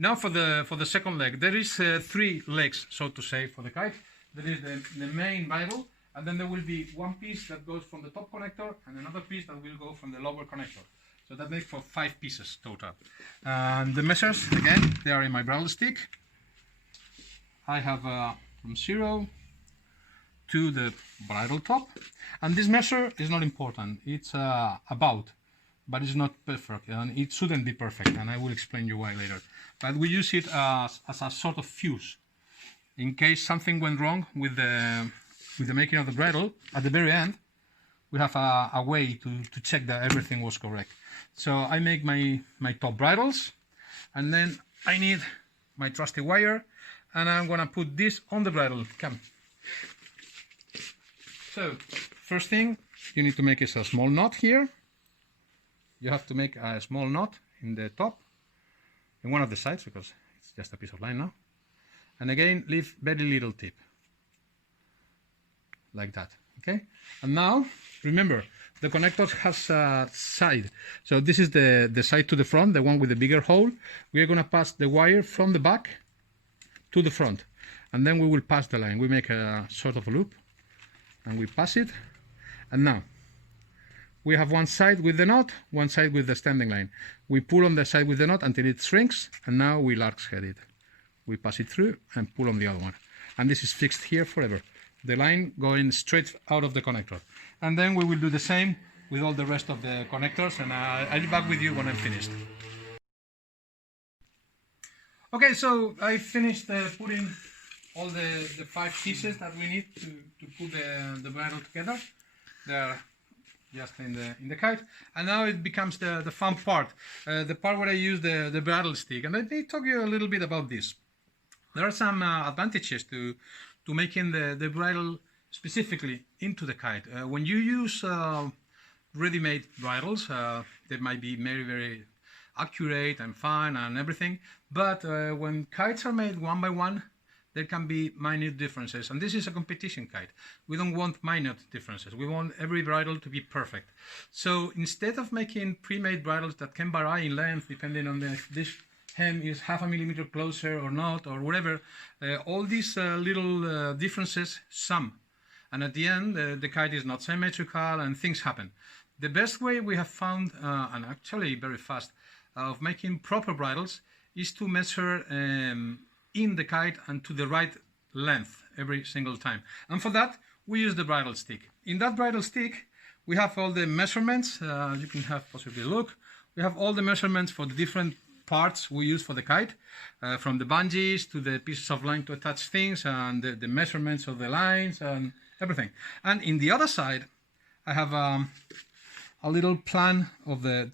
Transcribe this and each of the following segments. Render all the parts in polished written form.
Now for the second leg. There is 3 legs, so to say, for the kite. There is the main bridle, and then there will be one piece that goes from the top connector and another piece that will go from the lower connector. So that makes for 5 pieces total. And the measures, again, they are in my bridle stick. I have from 0 to the bridle top, and this measure is not important. It's about, but it's not perfect, and it shouldn't be perfect, and I will explain you why later. But we use it as a sort of fuse in case something went wrong with the making of the bridle. At the very end, we have a way to check that everything was correct. So I make my top bridles, and then I need my trusty wire, and I'm gonna put this on the bridle. Come. So first thing, you need to make is a small knot here. You have to make a small knot in the top, in one of the sides, because it's just a piece of line now. And again, leave very little tip, like that, okay? And now, remember, the connector has a side. So this is the side to the front, the one with the bigger hole. We are gonna pass the wire from the back to the front, and then we will pass the line. We make a sort of a loop, and we pass it. And now, we have one side with the knot, one side with the standing line. We pull on the side with the knot until it shrinks, and now we large head it. We pass it through and pull on the other one. And this is fixed here forever. The line going straight out of the connector. And then we will do the same with all the rest of the connectors, and I'll be back with you when I'm finished. Okay, so I finished putting all the 5 pieces that we need to put the bridle together. They're just in the kite, and now it becomes the fun part, the part where I use the bridle stick. And let me talk you a little bit about this. There are some advantages to making the bridle specifically into the kite. When you use ready-made bridles, they might be very, very accurate and fine and everything, but when kites are made one by one, there can be minute differences, and this is a competition kite. We don't want minute differences. We want every bridle to be perfect. So instead of making pre-made bridles that can vary in length depending on if this hem is half a millimeter closer or not, or whatever, all these little differences sum, and at the end the kite is not symmetrical and things happen. The best way we have found, and actually very fast, of making proper bridles is to measure in the kite and to the right length every single time. And for that, we use the bridle stick. In that bridle stick, we have all the measurements. You can have possibly a look. We have all the measurements for the different parts we use for the kite, from the bungees to the pieces of line to attach things, and the measurements of the lines and everything. And in the other side, I have a little plan of the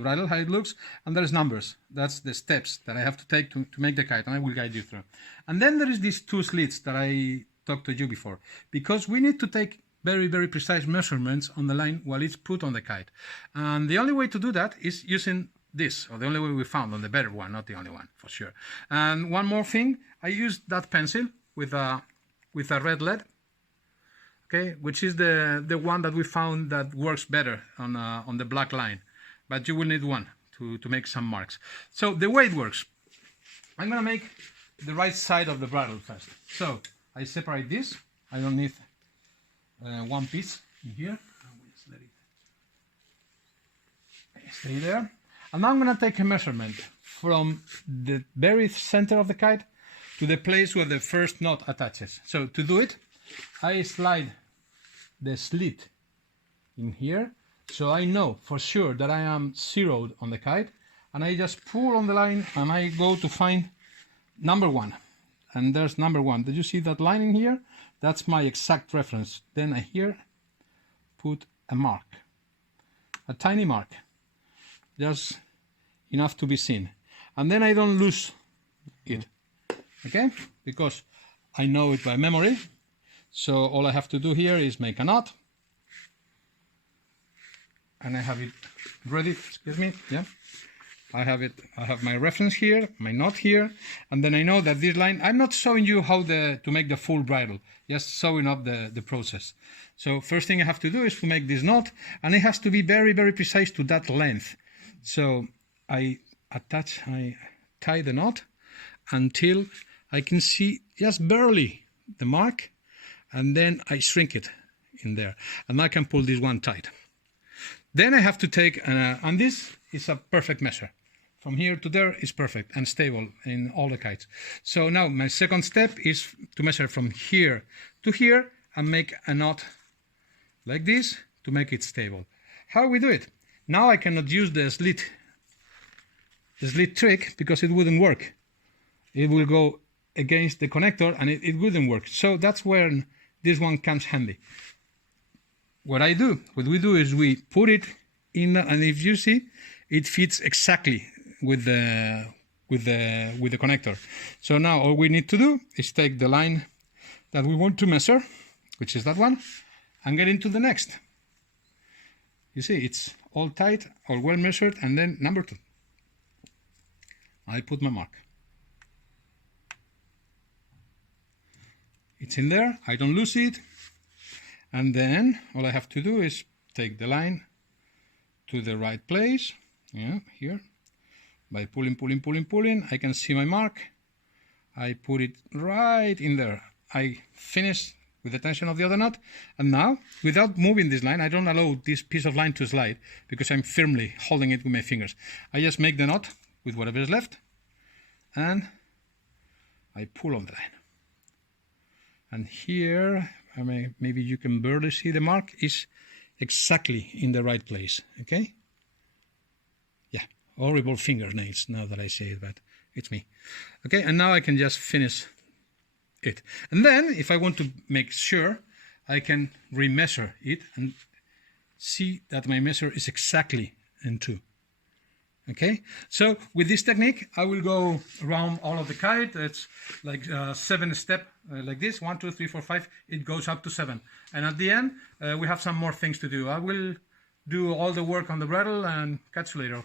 bridle, how it looks, and there's numbers. That's the steps that I have to take to make the kite, and I will guide you through. And then there is these 2 slits that I talked to you before, because we need to take very, very precise measurements on the line while it's put on the kite. And the only way to do that is using this, or the only way we found, on the better one, not the only one, for sure. And one more thing, I used that pencil with a red lead, okay, which is the one that we found that works better on the black line. But you will need one to make some marks. So the way it works, I'm gonna make the right side of the bridle first. So I separate this. I don't need one piece in here. I just let it stay there. And now I'm gonna take a measurement from the very center of the kite to the place where the first knot attaches. So to do it, I slide the slit in here, so I know for sure that I am zeroed on the kite, and I just pull on the line and I go to find number 1. And there's number 1. Did you see that line in here? That's my exact reference. Then I here put a mark, a tiny mark, just enough to be seen. And then I don't lose it, okay? Because I know it by memory. So all I have to do here is make a knot. And I have it ready, excuse me, yeah. I have my reference here, my knot here, and then I know that this line, I'm not showing you how to make the full bridle, just showing up the process. So first thing I have to do is to make this knot, and it has to be very, very precise to that length. So I tie the knot until I can see just barely the mark, and then I shrink it in there, and I can pull this one tight. Then I have to take, and this is a perfect measure. From here to there is perfect and stable in all the kites. So now my second step is to measure from here to here and make a knot like this to make it stable. How we do it? Now I cannot use the slit trick because it wouldn't work. It will go against the connector and it wouldn't work. So that's where this one comes handy. What we do is we put it in, and if you see, it fits exactly with the connector. So now all we need to do is take the line that we want to measure, which is that one, and get into the next. You see, it's all tight, all well measured, and then number 2. I put my mark. It's in there, I don't lose it, and then all I have to do is take the line to the right place, here. By pulling, I can see my mark. I put it right in there. I finish with the tension of the other knot, and now, without moving this line, I don't allow this piece of line to slide because I'm firmly holding it with my fingers. I just make the knot with whatever is left, and I pull on the line. And here, maybe you can barely see the mark is exactly in the right place, okay? Horrible fingernails now that I say it, but it's me. Okay, and now I can just finish it. And then, if I want to make sure, I can remeasure it and see that my measure is exactly in 2. Okay, so with this technique, I will go around all of the kite. It's like 7 steps like this, 1, 2, 3, 4, 5. It goes up to 7. And at the end, we have some more things to do. I will do all the work on the bridle and catch you later.